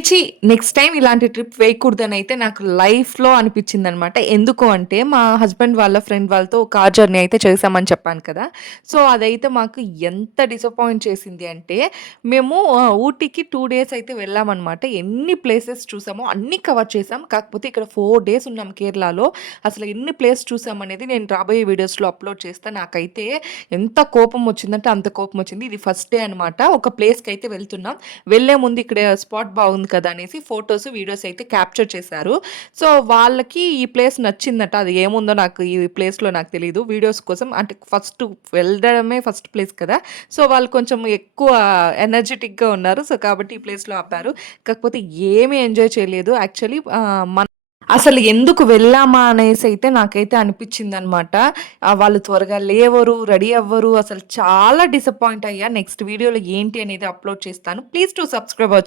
ఛీ! Next time ఇలాంటి trip వేయకూడదనయితే నాకు లైఫ్‌లో అనిపిచ్చిందనమాట. ఎందుకు అంటే, మా హస్బెండ్ వాళ్ళ ఫ్రెండ్ వాళ్ళతో కార్ జర్నీ అయితే చేశామని చెప్పాను కదా! సో, అదైతే మాకు ఎంత డిసప్పాయింట్ చేసింది అంటే, మేము ఊటీకి 2 డేస్ అయితే వెళ్ళామనమాట. ఎన్ని ప్లేసెస్ చూసామో అన్నీ కవర్ చేసాం. కాకపోతే ఇక్కడ 4 డేస్ ఉన్నాం కేరళలో. అసలు ఎన్ని ప్లేస్ చూసామనేది నేను రాబోయే వీడియోస్‌లో అప్‌లోడ్ చేస్తా. నాకైతే ఎంత కోపం వచ్చిందంటే అంత కోపం వచ్చింది. ఇది ఫస్ట్ డే అనమాట. ఒక ప్లేస్‌కైతే వెళ్తున్నాం. వెళ్ళే ముందు ఇక్కడ స్పాట్ బాగుంది కదా అనేసి ఫోటోస్, వీడియోస్ అయితే క్యాప్చర్ చేశారు. సో, వాళ్ళకి ఈ ప్లేస్ నచ్చిందట. అది ఏముందో నాకు ఈ ప్లేస్‌లో నాకు తెలీదు. వీడియోస్ కోసం అంటే ఫస్ట్ వెళ్ళడమే ఫస్ట్ ప్లేస్ కదా! సో, వాళ్ళు కొంచెం ఎక్కువ ఎనర్జిటిక్‌గా ఉన్నారు. సో, కాబట్టి ఈ ప్లేస్‌లో ఆపారు. కాకపోతే ఏమి ఎంజాయ్ చేయలేదు. యాక్చువల్లీ అసలు ఎందుకు వెళ్ళామా అనేసైతే నాకైతే అనిపిచ్చిందనమాట. వాళ్ళు త్వరగా లేవరు, రెడీ అవ్వరు. అసలు చాలా డిసప్పాయింట్ అయ్యా. నెక్స్ట్ వీడియోలో ఏంటి అనేది అప్‌లోడ్ చేస్తాను. Please do subscribe our